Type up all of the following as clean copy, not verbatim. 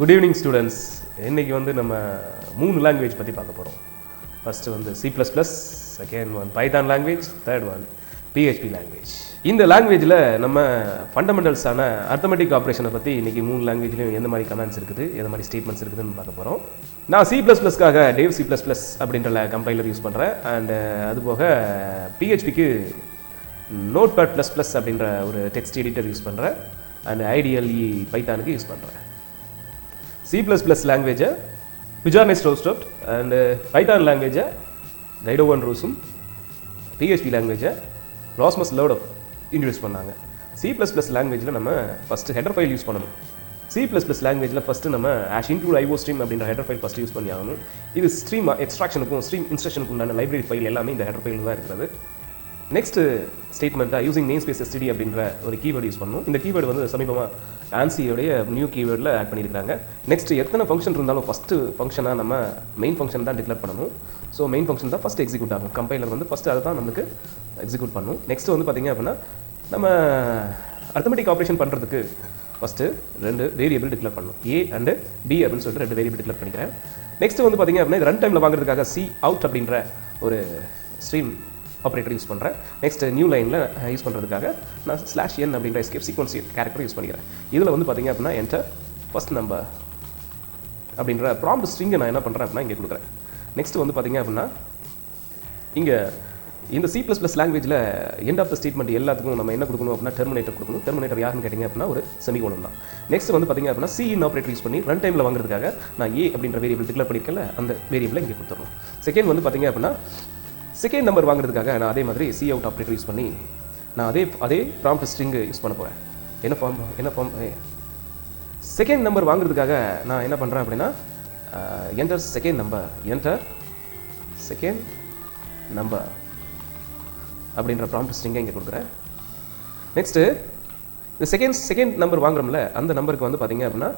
Good evening students. இன்னைக்கு வந்து நம்ம மூணு லாங்குவேஜ் பத்தி பார்க்க போறோம். First வந்து C++, second one Python language, third one PHP language. இந்த லாங்குவேஜ்ல நம்ம ஃபண்டமெண்டல்ஸ் ஆன அரித்மெடிக் ஆபரேஷனை பத்தி இன்னைக்கு மூணு லாங்குவேஜ்லயும் எந்த மாதிரி கமாண்ட்ஸ் இருக்குது, எந்த மாதிரி ஸ்டேட்மெண்ட்ஸ் இருக்குதுன்னு பார்க்க போறோம். நான் C++க்காக Dev C++ அப்படிங்கற கம்பைலர் யூஸ் பண்றேன் and அது போக PHPக்கு Notepad++ அப்படிங்கற ஒரு டெக்ஸ்ட் எடிட்டர் யூஸ் பண்றேன் and IDLE Pythonக்கு யூஸ் பண்றேன். C++ language Vijarne Stroustrup and Python language Guido van Roosum, PHP language Rasmus Loudov introduce பண்ணாங்க. C++ languageல நம்ம first header file யூஸ் பண்ணணும். C++ languageல first நம்ம #include iostream அப்படிங்கற header file first use பண்ணி ஆகணும். இது stream extractionக்கும் stream instructionக்கும் உண்டான library file எல்லாமே இந்த header file தான் இருக்குது. Next statement using namespace std அப்படிங்கற ஒரு keyword யூஸ் பண்ணனும். இந்த keyword வந்து சமீபமா ANSI உடைய நியூ keywordல ஆட் பண்ணிருக்காங்க. நெக்ஸ்ட் எத்தனை ஃபங்க்ஷன் இருந்தாலும் ஃபர்ஸ்ட் ஃபங்க்ஷனா நம்ம மெயின் ஃபங்க்ஷன் தான் டிக்ளேர் பண்ணனும். சோ மெயின் ஃபங்க்ஷன் தான் ஃபர்ஸ்ட் எக்ஸிக்யூட் ஆகும். கம்பைலர் வந்து ஃபர்ஸ்ட் அத தான் நமக்கு எக்ஸிக்யூட் பண்ணும். நெக்ஸ்ட் வந்து பாத்தீங்க அப்படினா நம்ம அரித்மெடிக் ஆபரேஷன் பண்றதுக்கு ஃபர்ஸ்ட் ரெண்டு வேரியபிள் டிக்ளேர் பண்ணனும். A and B அப்படினு சொல்லிட்டு ரெண்டு வேரியபிள் டிக்ளேர் பண்ணிக்கிறேன். நெக்ஸ்ட் வந்து பாத்தீங்க அப்படினா ரன் டைம்ல வாங்குறதுக்காக cout அப்படிங்கற ஒரு ஸ்ட்ரீம் ஆபரேட்டர் யூஸ் பண்றேன். நெக்ஸ்ட் நியூ லைன்ல யூஸ் பண்றதுக்காக நான் /n அப்படிங்கற எஸ்கேப் சீக்வென்ஸ் கேரக்டர் யூஸ் பண்ணிக்கிறேன். இதுல வந்து பாத்தீங்க அப்படினா enter first number அப்படிங்கற prompt string நான் என்ன பண்றேன் அப்படினா இங்க கொடுக்கிறேன். நெக்ஸ்ட் வந்து பாத்தீங்க அப்படினா இங்க இந்த C++ லாங்குவேஜ்ல end of the statement எல்லாத்துக்கும் நம்ம என்ன கொடுக்கணும் அப்படினா டெர்மினேட்டர் கொடுக்கணும். டெர்மினேட்டர் யாருன்னு கேட்டிங்க அப்படினா ஒரு செமிகோலன் தான். நெக்ஸ்ட் வந்து பாத்தீங்க அப்படினா cin ஆபரேட்டர் யூஸ் பண்ணி ரன் டைம்ல வாங்குறதுக்காக நான் a அப்படிங்கற வேரியபிள் டிக்ளேர் பண்ணிருக்கேன்ல அந்த வேரியபிளை இங்க கொடுத்துறோம். செகண்ட் வந்து பாத்தீங்க அப்படினா செகண்ட் நம்பர் வாங்குறதுக்காக நான் அதே மாதிரி cout ஆபரேட்டர் யூஸ் பண்ணி நான் அதே prompt string யூஸ் பண்ண போறேன். என்ன ஃபார்ம் செகண்ட் நம்பர் வாங்குறதுக்காக நான் என்ன பண்றேன் அப்படினா enter second number அப்படிங்கற prompt string இங்க கொடுக்கிறேன். நெக்ஸ்ட் இந்த செகண்ட் நம்பர் வாங்குறோம்ல அந்த நம்பருக்கு வந்து பாத்தீங்க அப்படினா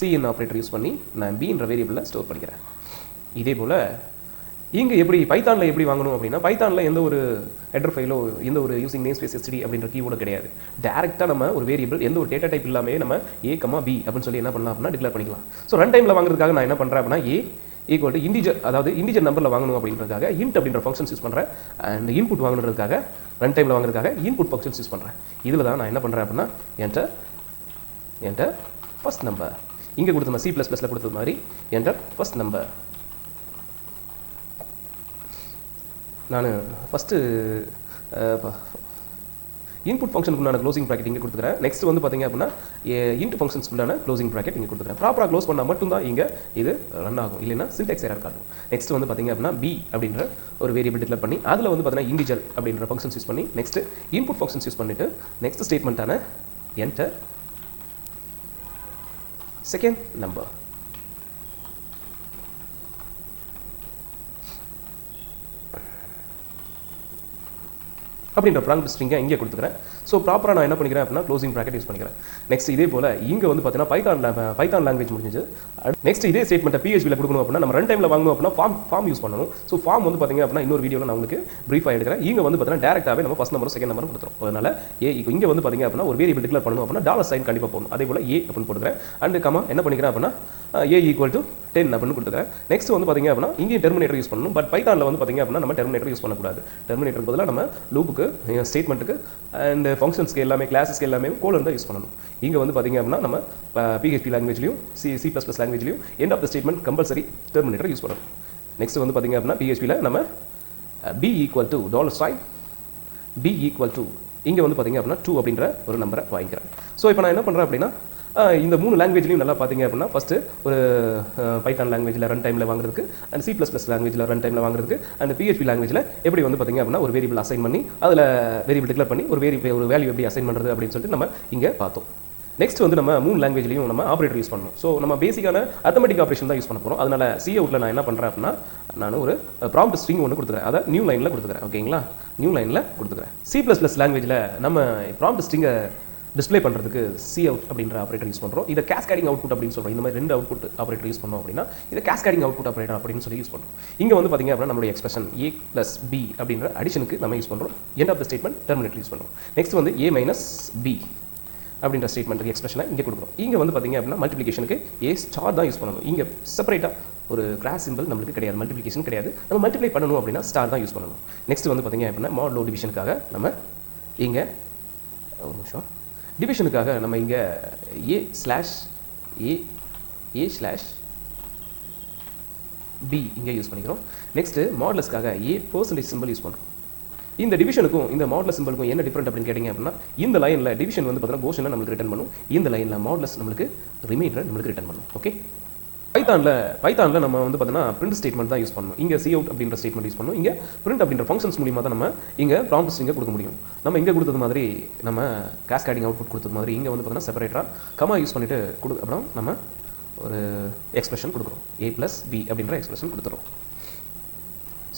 cin ஆபரேட்டர் யூஸ் பண்ணி நான் b என்ற வேரியபிளை ஸ்டோர் பண்ணிக்கிறேன். இதே போல இங்க எப்படி பைத்தான்ல எப்படி வாங்கணும் அப்படினா பைத்தான்ல எந்த ஒரு ஹெடர் ஃபைலோ எந்த ஒரு யூசிங் நேம்ஸ்பேஸ் std அப்படிங்கற கீவேர்ட் கிடையாது. டைரக்ட்டா நம்ம ஒரு வேரியபிள் எந்த ஒரு டேட்டா டைப் இல்லாம நம்ம a, b அப்படினு சொல்லி என்ன பண்ணலாம் அப்படினா டிக்ளேர் பண்ணிக்கலாம். சோ ரன் டைம்ல வாங்குறதுக்காக நான் என்ன பண்றேன் அப்படினா a = இன்டிஜர் அதாவது இன்டிஜர் நம்பர்ல வாங்கணும் அப்படின்றதுக்காக int அப்படிங்கற ஃபங்க்ஷன்ஸ் யூஸ் பண்றேன் and இன்புட் வாங்குறதுக்காக ரன் டைம்ல வாங்குறதுக்காக இன்புட் ஃபங்க்ஷன்ஸ் யூஸ் பண்றேன். இதுல தான் நான் என்ன பண்றேன் அப்படினா enter first number இங்க கொடுத்த மாதிரி C++ல கொடுத்த மாதிரி enter first number நான் ஃபர்ஸ்ட் இன்புட் ஃபங்க்ஷனுக்கு உண்டான க்ளோசிங் பிராக்கெட் இங்க கொடுத்துக்கிறேன். நெக்ஸ்ட் வந்து பாத்தீங்க அப்படினா இன்ட் ஃபங்க்ஷன்ஸ்க்கு உண்டான க்ளோசிங் பிராக்கெட் இங்க கொடுத்துக்கிறேன். ப்ராப்பரா க்ளோஸ் பண்ணா மட்டும் தான் இங்க இது ரன் ஆகும். இல்லனா சின்டாக்ஸ் எரர் காட்டும். நெக்ஸ்ட் வந்து பாத்தீங்க அப்படினா b அப்படிங்கற ஒரு வேரியபிள் டிக்ளேர் பண்ணி அதுல வந்து பாத்தீங்கன்னா இன்டிஜர் அப்படிங்கற ஃபங்க்ஷன்ஸ் யூஸ் பண்ணி நெக்ஸ்ட் இன்புட் ஃபங்க்ஷன்ஸ் யூஸ் பண்ணிட்டு நெக்ஸ்ட் ஸ்டேட்மென்ட்டான enter second number அப்படிங்கற prompt string இங்க கொடுத்துக்கிறேன். சோ ப்ராப்பரா நான் என்ன பண்ணிக்கிறேன் அப்படினா க்ளோசிங் பிராக்கெட் யூஸ் பண்ணிக்கிறேன். நெக்ஸ்ட் இதே போல இங்க வந்து பாத்தீங்கன்னா பைதான் லாங்குவேஜ் முடிஞ்சது. நெக்ஸ்ட் இதே ஸ்டேட்மென்ட் PHP ல கொடுக்கணும் அப்படினா நம்ம ரன் டைம்ல வாங்கணும் அப்படினா ஃபார்ம் யூஸ் பண்ணனும். சோ ஃபார்ம் வந்து பாத்தீங்க அப்படினா இன்னொரு வீடியோல நான் உங்களுக்கு பிரீஃபா எடுக்கிறேன். இங்க வந்து பாத்தீங்கன்னா டைரக்டாவே நம்ம ஃபர்ஸ்ட் நம்பரும் செகண்ட் நம்பரும் கொடுத்துறோம். அதனால a இங்க வந்து பாத்தீங்க அப்படினா ஒரு வேரியபிள் டிக்ளேர் பண்ணனும் அப்படினா $sign கண்டிப்பா போடணும். அதே போல a அப்படினு போடுறேன். அண்ட் கமா என்ன பண்ணிக்கிறேன் அப்படினா a = 10 அப்படினு கொடுத்துக்கிறேன். நெக்ஸ்ட் வந்து பாத்தீங்க அப்படினா இங்க டெர்மினேட்டர் யூஸ் பண்ணனும். பட் பைதான்ல வந்து பாத்தீங்க அப்படினா நம்ம டெர்மினேட்டர் யூஸ் பண்ண கூடாது. டெர்மினேட்டருக்கு பதிலா நம்ம லூப்புக்கு ஸ்டேட்மென்ட்க்கு அண்ட் ஃபங்க்ஷன்ஸ்க்கு எல்லாமே கிளாसेसக்கு எல்லாமே கோலன் தான் யூஸ் பண்ணனும். இங்க வந்து பாத்தீங்க அப்படினா நம்ம PHP லாங்குவேஜ்லயும் C++ லாங்குவேஜ்லயும் end of the statement compulsory terminator use பண்ணனும். நெக்ஸ்ட் வந்து பாத்தீங்க அப்படினா PHP ல நம்ம b = இங்க வந்து பாத்தீங்க அப்படினா 2 அப்படிங்கற ஒரு நம்பரை வாங்கிக்கிறேன். சோ இப்போ நான் என்ன பண்றேன் அப்படினா இந்த மூணு லாங்குவேஜ்லயும் நல்லா பாத்தீங்க அப்படினா ஃபர்ஸ்ட் ஒரு பைதான் லாங்குவேஜ்ல ரன் டைம்ல வாங்குறதுக்கு and C++ லாங்குவேஜ்ல ரன் டைம்ல வாங்குறதுக்கு and PHP லாங்குவேஜ்ல எப்படி வந்து பாத்தீங்க அப்படினா ஒரு வேரியபிள் அசைன் பண்ணி அதுல வேரியபிள் டிக்ளேர் பண்ணி ஒரு வேல்யூ எப்படி அசைன் பண்றது அப்படினு சொல்லிட்டு நம்ம இங்க பார்த்தோம். நெக்ஸ்ட் வந்து நம்ம மூணு லாங்குவேஜ்லயும் நம்ம ஆபரேட்டர் யூஸ் பண்ணனும். சோ நம்ம பேசிக்கான அரித்மெடிக் ஆபரேஷன் தான் யூஸ் பண்ண போறோம். அதனால coutல நான் என்ன பண்றேன் அப்படினா நான் ஒரு prompt string ஒன்னு கொடுத்துக்கிறேன். அத நியூ லைன்ல கொடுத்துக்கிறேன். ஓகேங்களா? நியூ லைன்ல கொடுத்துக்கிறேன். C++ லாங்குவேஜ்ல நம்ம prompt string டிஸ்ப்ளே பண்றதுக்கு cout அப்படிங்கற ஆபரேட்டர் யூஸ் பண்றோம். இத கேஸ்கேடிங் அவுட்புட் அப்படினு சொல்றோம். இந்த மாதிரி ரெண்டு அவுட்புட் ஆபரேட்டர் யூஸ் பண்ணோம் அப்படினா இத கேஸ்கேடிங் அவுட்புட் ஆபரேட்டர் அப்படினு சொல்லி யூஸ் பண்றோம். இங்க வந்து பாத்தீங்க அப்படினா நம்மளுடைய எக்ஸ்பிரஷன் a + b அப்படிங்கற அடிஷனுக்கு நம்ம யூஸ் பண்றோம். end of the statement terminator use பண்றோம். நெக்ஸ்ட் வந்து a - b அப்படின்ற ஸ்டேட்மெண்ட்டுக்கு எக்ஸ்பிரஷனை இங்கே கொடுக்குறோம். இங்கே வந்து பார்த்திங்க அப்படின்னா மல்டிப்ளிகேஷனுக்கு ஏ ஸ்டார் தான் யூஸ் பண்ணணும். இங்கே செப்பரேட்டாக ஒரு கிராஸ் சிம்பிள் நம்மளுக்கு கிடையாது, மல்டிப்ளிகேஷன் கிடையாது. நம்ம மல்டிப்ளை பண்ணணும் அப்படின்னா ஸ்டார் தான் யூஸ் பண்ணணும். நெக்ஸ்ட் வந்து பார்த்திங்க அப்படின்னா மாடுலோ டிவிஷனுக்காக நம்ம இங்கே ஒரு நிமிஷம் டிவிஷனுக்காக நம்ம இங்கே ஏ ஸ்லாஷ் பி இங்கே யூஸ் பண்ணிக்கிறோம். நெக்ஸ்ட்டு மாடலஸ்க்காக ஏ பர்சன்டேஜ் சிம்பிள் யூஸ் பண்ணுறோம். இந்த டிவிஷனுக்கும் இந்த மாடலஸ் சிம்பிளுக்கும் என்ன டிஃப்ரெண்ட் அப்படின்னு கேட்டிங்க அப்படின்னா இந்த லைனில் டிவிஷன் வந்து பார்த்தீங்கன்னா கோஷனை நம்மளுக்கு ரிட்டர்ன் பண்ணும், இந்த லைனில் மாடலஸ் நம்மளுக்கு ரிமைண்டரை நம்மளுக்கு ரிட்டர்ன் பண்ணும். ஓகே, பைத்தானில் நம்ம வந்து பார்த்தீங்கன்னா பிரிண்ட் ஸ்டேட்மெண்ட் தான் யூஸ் பண்ணணும். இங்கே சி அவுட் அப்படின்ற ஸ்டேட்மெண்ட் யூஸ் பண்ணணும். இங்கே பிரிண்ட் அப்படின்ற ஃபங்க்ஷன்ஸ் மூலியமாக தான் நம்ம இங்கே ப்ராம்ப்ட் ஸ்ட்ரிங்கை கொடுக்க முடியும். நம்ம இங்கே கொடுத்தது மாதிரி நம்ம கேஸ்கேடிங் அவுட்புட் கொடுத்தது மாதிரி இங்கே வந்து பார்த்தீங்கன்னா செப்பரேட்டாக கமா யூஸ் பண்ணிட்டு அப்புறம் நம்ம ஒரு எக்ஸ்பிரஷன் கொடுக்குறோம், a + b அப்படின்ற எக்ஸ்பிரஷன் கொடுத்துறோம்.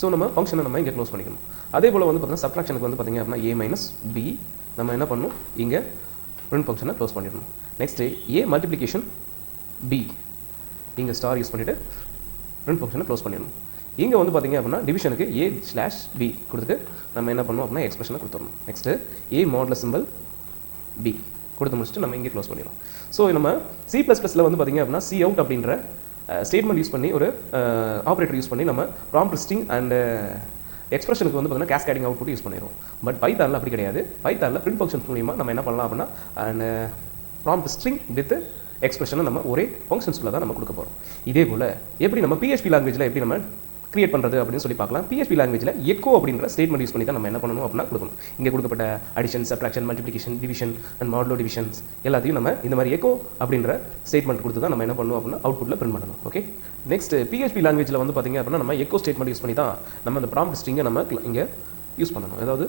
ஸோ நம்ம ஃபங்க்ஷனை நம்ம இங்கே க்ளோஸ் பண்ணிக்கணும். அதே போல் வந்து பார்த்தீங்கன்னா சப்ட்ராக்ஷனுக்கு வந்து பார்த்திங்க அப்படின்னா a - b நம்ம என்ன பண்ணணும், இங்கே பிரிண்ட் ஃபங்க்ஷனை க்ளோஸ் பண்ணிடணும். நெக்ஸ்ட்டு a மல்டிப்ளிகேஷன் b இங்கே ஸ்டார் யூஸ் பண்ணிவிட்டு பிரிண்ட் ஃபங்க்ஷனை க்ளோஸ் பண்ணிடணும். இங்கே வந்து பார்த்திங்க அப்படின்னா டிவிஷனுக்கு a/b கொடுத்துட்டு நம்ம என்ன பண்ணணும் அப்படின்னா எக்ஸ்பிரஷனை கொடுத்துடணும். Next a modulus simple b கொடுத்து முடிச்சுட்டு நம்ம இங்கே க்ளோஸ் பண்ணிடலாம். ஸோ நம்ம C++ல வந்து பார்த்திங்க அப்படின்னா சி அவுட் அப்படின்ற ஸ்டேட்மெண்ட் யூஸ் பண்ணி ஒரு ஆப்ரேட்டர் யூஸ் பண்ணி நம்ம ப்ராம்ப்ட் ஸ்ட்ரிங் அண்ட் எக்ஸ்பிரஷனுக்கு வந்து பார்த்தீங்கன்னா கேஸ்கேடிங் அவுட்புட் யூஸ் பண்ணிடுவோம். பட் பைத்தானில் அப்படி கிடையாது. பைத்தானில் பிரிண்ட் ஃபங்க்ஷன்ஸ் மூலிமா நம்ம என்ன பண்ணலாம் அப்படின்னா அண்ட் ப்ராம்ப்ட் ஸ்ட்ரிங் வித் எக்ஸ்பிரஷனை நம்ம ஒரே ஃபங்க்ஷன்ஸ்குள்ளே தான் நம்ம கொடுக்க போகிறோம். இதே போல் எப்படி நம்ம PHP லாங்குவேஜில் எப்படி நம்ம கிரியேட் பண்ணுறது அப்படின்னு சொல்லி பார்க்கலாம். PHP லாங்குவேஜில் எக்கோ அப்படின்ற ஸ்டேட்மெண்ட் யூஸ் பண்ணி தான் நம்ம என்ன பண்ணணும் அப்படின்னா கொடுக்கணும். இங்கே கொடுக்கப்பட்ட addition, subtraction, multiplication, division and modulo divisions எல்லாத்தையும் நம்ம இந்த மாதிரி எக்கோ அப்படின்ற ஸ்டேட்மெண்ட் கொடுத்து தான் நம்ம என்ன பண்ணுவோம் அப்படின்னா அவுட்புட்டில் பிரிண்ட் பண்ணணும். ஓகே, நெக்ஸ்ட் PHP லாங்குவேஜில் வந்து பார்த்திங்க அப்படின்னா நம்ம எக்கோ ஸ்டேட்மெண்ட் யூஸ் பண்ணி தான் நம்ம அந்த ப்ராம்ப்ட் ஸ்ட்ரிங்கை நம்ம இங்கே யூஸ் பண்ணணும், அதாவது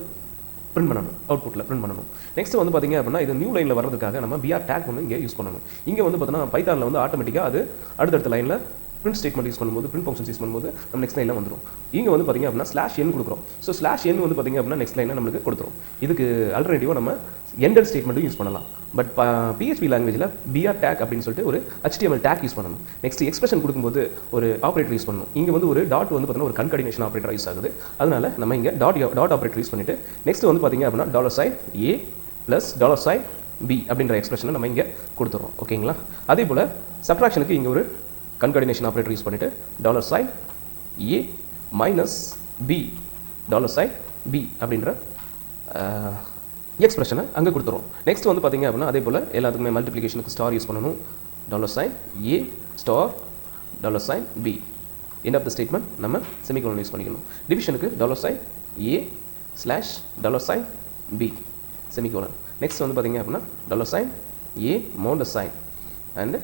பிரிண்ட் பண்ணணும், அவுட்புட்டில் பிரிண்ட் பண்ணணும். நெக்ஸ்ட் வந்து பார்த்திங்க அப்படின்னா இது நியூ லைனில் வரதுக்காக நம்ம BR டேக் ஒன்று இங்கே யூஸ் பண்ணணும். இங்கே வந்து பார்த்தீங்கன்னா பைத்தானில் வந்து ஆட்டோமேட்டிக்காக அது அடுத்தடுத்த லைனில் பிரிண்ட் ஸ்டேட்மெண்ட் யூஸ் பண்ணும்போது, பிரிண்ட் ஃபங்க்ஷன்ஸ் யூஸ் பண்ணும்போது நம்ம நெக்ஸ்ட் லைனில் வந்துடும். இங்கே வந்து பார்த்திங்க அப்படின்னா /n கொடுக்குறோம். ஸோ /n வந்து பார்த்திங்க அப்படின்னா நெக்ஸ்ட் லைனில் நம்மளுக்கு கொடுத்துரும். இதுக்கு ஆல்டர்னேட்டிவாக நம்ம எண்டட் ஸ்டேட்மெண்ட்டும் யூஸ் பண்ணலாம். பட் PHP லாங்குவேஜில் BR டேக் அப்படின்னு சொல்லிட்டு ஒரு HTML டேக் யூஸ் பண்ணணும். நெக்ஸ்ட் எக்ஸ்பிரஷன் கொடுக்கும்போது ஒரு ஆப்ரேட்டர் யூஸ் பண்ணணும். இங்கே வந்து ஒரு டாட் வந்து பார்த்தீங்கன்னா ஒரு கன்கடினேஷன் ஆப்ரேட்டர் யூஸ் ஆகுது. அதனால நம்ம இங்கே டாட் ஆப்ரேட்டர் யூஸ் பண்ணிட்டு நெக்ஸ்ட் வந்து பார்த்திங்க அப்படின்னா $a + $b அப்படின்ற எக்ஸ்பிரஷனை நம்ம இங்கே கொடுத்துறோம். ஓகேங்களா, அதே போல் சப்ட்ராக்ஷனுக்கு இங்கே ஒரு கன்கடினேஷன் ஆப்ரேட்டர் யூஸ் பண்ணிட்டு $a - b $b அப்படின்ற எக்ஸ்பிரஷனை அங்கே கொடுத்துரும். நெக்ஸ்ட் வந்து பார்த்திங்க அப்படின்னா அதே போல் எல்லாத்துக்குமே மல்டிப்ளிகேஷனுக்கு ஸ்டார் யூஸ் பண்ணணும். $a $b end of the statement நம்ம செமிகோலன் யூஸ் பண்ணிக்கணும். டிவிஷனுக்கு $a/$b செமிகோலன். நெக்ஸ்ட் வந்து பார்த்திங்க அப்படின்னா $a modulus sign and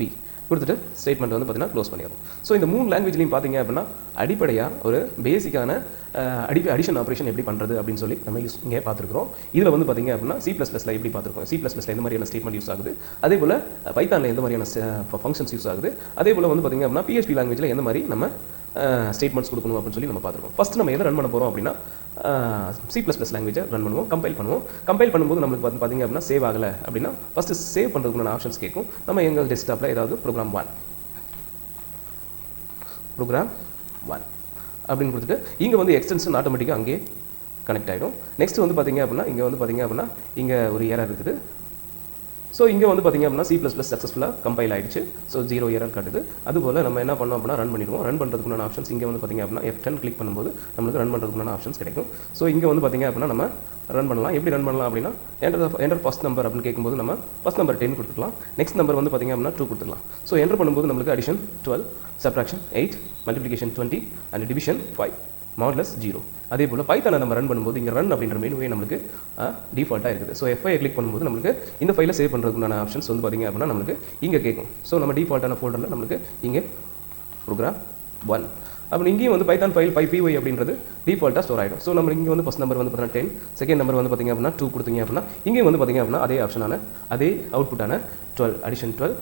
$b கொடுத்துட்டு ஸ்டேட்மெண்ட் வந்து பார்த்தீங்கன்னா க்ளோஸ் பண்ணிடுறோம். ஸோ இந்த 3 லாங்குவேஜ்லையும் பார்த்தீங்க அப்படின்னா அடிப்படையாக ஒரு பேசிக்கான அடிஷன் ஆப்ரேஷன் எப்படி பண்ணுறது அப்படின்னு சொல்லி நம்ம இங்கே பார்த்துருக்கோம். இதில் வந்து பார்த்தீங்க அப்படின்னா C++ல எப்படி பார்த்துருக்கோம், C++ல எந்த மாதிரியான ஸ்டேட்மெண்ட் யூஸ் ஆகுது, அதே போல் பைத்தானில் எந்த மாதிரியான ஃபங்க்ஷன்ஸ் யூஸ் ஆகுது, அதே போல் வந்து பார்த்தீங்க அப்படின்னா PHP லாங்குவேஜில் எந்த மாதிரி நம்ம ஸ்டேட்மெண்ட்ஸ் கொடுக்கணும் அப்படின்னு சொல்லி நம்ம பார்த்துருக்கோம். ஃபஸ்ட் நம்ம எதை ரன் பண்ண போகிறோம் அப்படின்னா C++ லாங்குவேஜை ரன் பண்ணுவோம், கம்பைல் பண்ணுவோம். கம்பைல் பண்ணும்போது நம்மளுக்கு பார்த்திங்க அப்படின்னா சேவ் ஆகலை அப்படின்னா ஃபஸ்ட்டு சேவ் பண்ணுறதுக்குள்ள ஆப்ஷன்ஸ் கேட்கும். நம்ம எங்கள் டெஸ்க்டாப்பில் ஏதாவது ப்ரோக்ராம் 1 அப்படின்னு கொடுத்துட்டு இங்கே வந்து எக்ஸ்டென்ஷன் ஆட்டோமேட்டிக்காக அங்கேயே கனெக்ட் ஆகிடும். நெக்ஸ்ட் வந்து பார்த்திங்க அப்படின்னா இங்கே வந்து பார்த்திங்க அப்படின்னா இங்கே ஒரு எரர் இருக்குது. ஸோ இங்கே வந்து பார்த்திங்க அப்படின்னா C++ சக்ஸஸ்ஃபுல்லாக கம்பைல் ஆகிடுச்சு. ஸோ 0 எரர் காட்டுது. அதுபோல் நம்ம என்ன பண்ணோம் அப்படின்னா ரன் பண்ணிடுவோம். ரன் பண்ணுறதுக்குள்ள ஆப்ஷன்ஸ் இங்கே வந்து பார்த்திங்க அப்படின்னா F10 கிளிக் பண்ணும்போது நம்மளுக்கு ரன் பண்ணுறதுக்குள்ள ஆப்ஷன்ஸ் கிடைக்கும். ஸோ இங்கே வந்து பார்த்திங்க அப்படின்னா நம்ம ரன் பண்ணலாம். எப்படி ரன் பண்ணலாம் அப்படின்னா என்டர் ஃபர்ஸ்ட் நம்பர் அப்படின்னு கேட்கும்போது நம்ம ஃபர்ஸ்ட் நம்பர் 10 கொடுத்துக்கலாம். நெக்ஸ்ட் நம்பர் வந்து பார்த்திங்க அப்படின்னா 2 கொடுத்துக்கலாம். ஸோ என்டர் பண்ணும்போது நம்மளுக்கு addition 12, subtraction 8, multiplication 20 and division 5, modulus 0. அதே போல் பைத்தானை நம்ம ரன் பண்ணும்போது இங்கே ரன் அப்படின்ற மெனுவே நம்மளுக்கு டிஃபால்ட்டாக இருக்குது. ஸோ F5 கிளிக் பண்ணும்போது நம்மளுக்கு இந்த ஃபைலை சேவ் பண்ணுறதுக்குண்டான ஆப்ஷன்ஸ் வந்து பார்த்திங்க அப்படின்னா நம்மளுக்கு இங்கே கேட்கும். ஸோ நம்ம டிஃபால்ட்டான ஃபோல்டரில் நம்மளுக்கு இங்கே ப்ரோக்ராம் 1 அப்படி இங்கேயும் வந்து பைத்தான் ஃபைல் py அப்படின்றது டிஃபால்ட்டாக ஸ்டோர் ஆகிடும். ஸோ நம்ம இங்கே வந்து ஃபஸ்ட் நம்பர் வந்து பார்த்தீங்கன்னா 10, செகண்ட் நம்பர் வந்து பார்த்திங்க அப்படின்னா 2 கொடுத்தீங்க அப்படின்னா இங்கேயும் வந்து பார்த்திங்க அப்படின்னா அதே ஆப்ஷனான அதே அவுட்புட்டான 12, addition 12,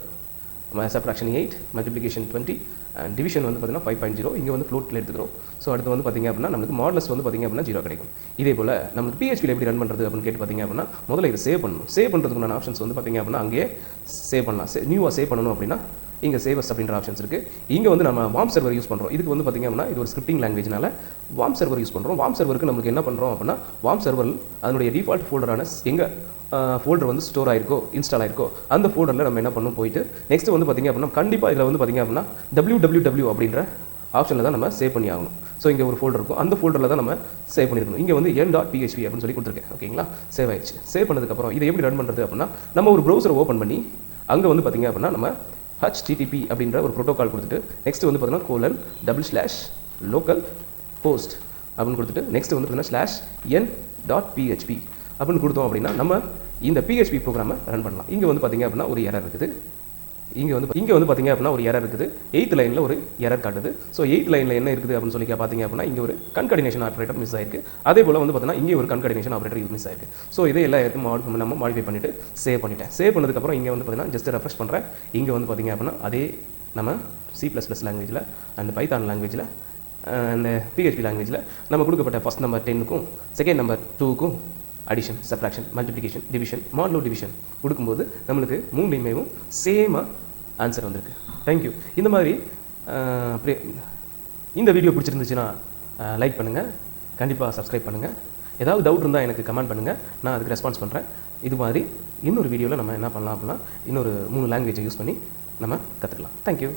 subtraction 8, multiplication 20 and division வந்து பார்த்தீங்கன்னா 5.0 இங்கே வந்து ஃப்ளோட்டில் எடுத்துக்கிறோம். ஸோ அடுத்து வந்து பார்த்திங்க அப்படின்னா நம்மளுக்கு மாடலஸ் வந்து பார்த்திங்க அப்படின்னா 0 கிடைக்கும். இதே போல் நம்மளுக்கு PHP எப்படி ரன் பண்ணுறது அப்படின்னு கேட்டு பார்த்திங்க அப்படின்னா முதல்ல இதை சேவ் பண்ணணும். சேவ் பண்ணுறதுக்குண்டான ஆப்ஷன்ஸ் வந்து பார்த்திங்க அப்படின்னா அங்கேயே சேவ் பண்ணலாம். நியூவாக சேவ் பண்ணணும் அப்படின்னா இங்கே சேவஸ் அப்படின்ற ஆப்ஷன்ஸ் இருக்குது. இங்கே வந்து நம்ம வார்ம் சர்வர் யூஸ் பண்ணுறோம். இதுக்கு வந்து பார்த்திங்க அப்படின்னா இது ஒரு ஸ்கிரிப்டிங் லாங்குவேஜ்னால வார்ம் சர்வர் யூஸ் பண்ணுறோம். வார்ம் சர்வருக்கு நம்மளுக்கு என்ன பண்ணுறோம் அப்படின்னா வார்ம் சர்வர் அதனுடைய டிஃபால்ட் ஃபோல்டரான எங்கே ஃபோல்டர் வந்து ஸ்டோர் ஆயிருக்கோ இன்ஸ்டால் ஆயிருக்கோ அந்த ஃபோல்டரில் நம்ம என்ன பண்ணணும் போயிட்டு நெக்ஸ்ட் வந்து பார்த்திங்க அப்படின்னா கண்டிப்பாக இதில் வந்து பார்த்திங்க அப்படின்னா www அப்படின்ற ஆப்ஷனில் தான் நம்ம சேவ் பண்ணி ஆகணும். ஸோ இங்கே ஒரு ஃபோல்டர் இருக்கும், அந்த ஃபோல்டரில் தான் நம்ம சேவ் பண்ணியிருக்கணும். இங்கே வந்து n.php அப்படின்னு சொல்லி கொடுத்துருக்கேன். ஓகேங்களா, சேவ் ஆயிடுச்சு. சேவ் பண்ணதுக்கப்புறம் இதை எப்படி ரன் பண்ணுறது அப்படின்னா நம்ம ஒரு ப்ரௌசரை ஓப்பன் பண்ணி அங்கே வந்து பார்த்திங்க அப்படின்னா நம்ம HTTP அப்படின்ற ஒரு ப்ரோட்டோகால் கொடுத்துட்டு நெக்ஸ்ட் வந்து பார்த்தீங்கன்னா :/localhost அப்படின்னு கொடுத்துட்டு நெக்ஸ்ட் வந்து பார்த்தீங்கன்னா /n.php அப்படின்னு கொடுத்தோம் அப்படின்னா நம்ம இந்த PHP ப்ரோக்ராமை ரன் பண்ணலாம். இங்கே வந்து பார்த்திங்க அப்படின்னா ஒரு எரர் இருக்குது. இங்கே வந்து பார்த்திங்க அப்படின்னா ஒரு எரர் இருக்குது. 8th லைனில் ஒரு எரர் காட்டுது. ஸோ 8th லைனில் என்ன இருக்குது அப்படின்னு சொல்லி பார்த்திங்க அப்படின்னா இங்கே ஒரு கன்கடினேஷன் ஆப்ரேட்டர் மிஸ் ஆயிருக்கு. அதே போல் வந்து பார்த்தீங்கன்னா இங்கே ஒரு கன்கடினேஷன் ஆப்ரேட்டர் மிஸ் ஆயிருக்கு. ஸோ இதை எல்லாத்தையும் நம்ம மாடிஃபை பண்ணிவிட்டு சேவ் பண்ணிட்டேன். சேவ் பண்ணதுக்கப்புறம் இங்கே வந்து பார்த்தீங்கன்னா ஜஸ்ட் ரெஃப்ரெஷ் பண்ணுறேன். இங்கே வந்து பார்த்திங்க அப்படின்னா அதே நம்ம C++ லாங்குவேஜில் அண்ட் பைத்தான் லாங்குவேஜில் அந்த PHP லாங்குவேஜில் நம்ம கொடுக்கப்பட்ட ஃபஸ்ட் நம்பர் 10க்கும் செகண்ட் நம்பர் 2க்கும் addition, subtraction, multiplication, division, modulo division கொடுக்கும்போது நம்மளுக்கு மூணுலையுமே சேமாக ஆன்சர் வந்திருக்கு. தேங்க்யூ. இந்த மாதிரி இந்த வீடியோ பிடிச்சிருந்துச்சுன்னா லைக் பண்ணுங்கள், கண்டிப்பாக சப்ஸ்கிரைப் பண்ணுங்கள். ஏதாவது டவுட் இருந்தால் எனக்கு கமெண்ட் பண்ணுங்கள், நான் அதுக்கு ரெஸ்பான்ஸ் பண்ணுறேன். இது மாதிரி இன்னொரு வீடியோவில் நம்ம என்ன பண்ணலாம் அப்படின்னா இன்னொரு 3 லாங்குவேஜை யூஸ் பண்ணி நம்ம கற்றுக்கலாம். தேங்க்யூ.